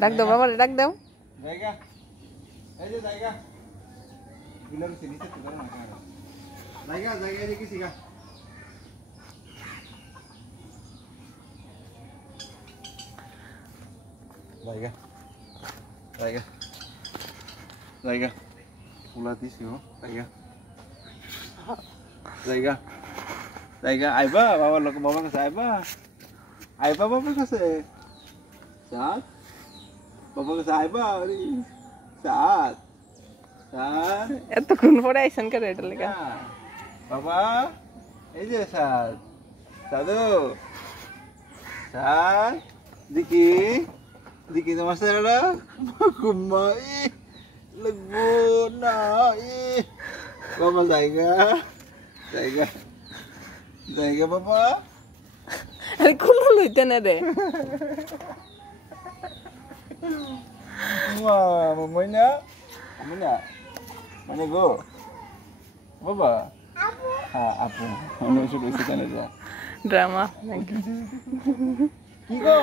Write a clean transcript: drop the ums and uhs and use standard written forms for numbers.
ডাক দাও বাবা, ডাক দাও। জায়গা এই যে জায়গা বিলর সে নিচে তো না কেন জায়গা জায়গা দেখি সিগা জায়গা জায়গা জায়গা পুলা দিছিও জায়গা জায়গা জায়গা আইবা বাবার লোক বাবার কাছে আইবা আইবা বাবার কাছে সাত বাবার কাছে আইবা সাত সাত এতক্ষণ পরে আইসেন কেন এটা লেখা? বাবা এই যে সাত সাধু সাত দিকি দিকি তোমার সারা কুমাই লাগবো না বাবা জায়গা জায়গা জায়গা বাবা আরে কোন লইতে না রে Mamanya, mamanya, mana go? Baba, apa? Anu sudah isi kan aja. Drama. Kiko.